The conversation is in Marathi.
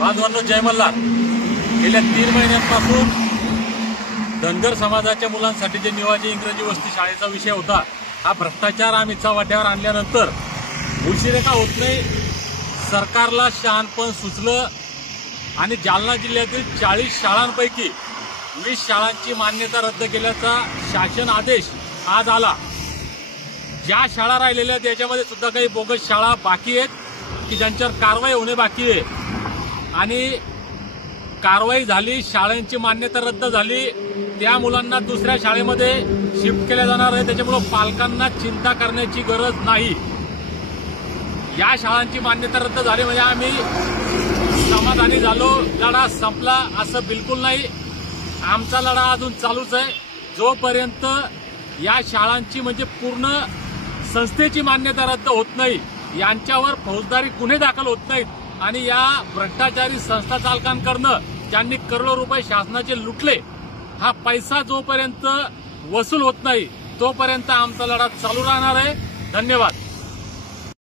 बांधवांनो, जय मल्हार. गेल्या 3 महिन्यांपासून धनगर समाजाच्या मुलांसाठी जे निवाजी इंग्रजी वस्ती शाळेचा विषय होता, हा भ्रष्टाचार आम्ही वाट्यावर आणल्यानंतर उशिरे का होत नाही, सरकारला शहाणपण सुचलं आणि जालना जिल्ह्यातील 40 शाळांपैकी 20 शाळांची मान्यता रद्द केल्याचा शासन आदेश आज आला. ज्या शाळा राहिलेल्या त्याच्यामध्ये सुद्धा काही बोगस शाळा बाकी आहेत की ज्यांच्यावर कारवाई होणे बाकी आहे. आणि कारवाई झाली, शाळांची मान्यता रद्द झाली, त्या मुलांना दुसऱ्या शाळेमध्ये शिफ्ट केल्या जाणार आहे. त्याच्यामुळे पालकांना चिंता करण्याची गरज नाही. या शाळांची मान्यता रद्द झाली म्हणजे आम्ही समाधानी झालो, लढा संपला असं बिलकुल नाही. आमचा लढा अजून चालूच आहे. जोपर्यंत या शाळांची म्हणजे पूर्ण संस्थेची मान्यता रद्द होत नाही, यांच्यावर फौजदारी गुन्हे दाखल होत नाहीत आणि या भ्रष्टाचारी संस्था चालकांकडनं ज्यांनी करोडो रुपये शासनाचे लुटले, हा पैसा जोपर्यंत वसूल होत नाही तोपर्यंत आमचा लढा चालू राहणार आहे. धन्यवाद.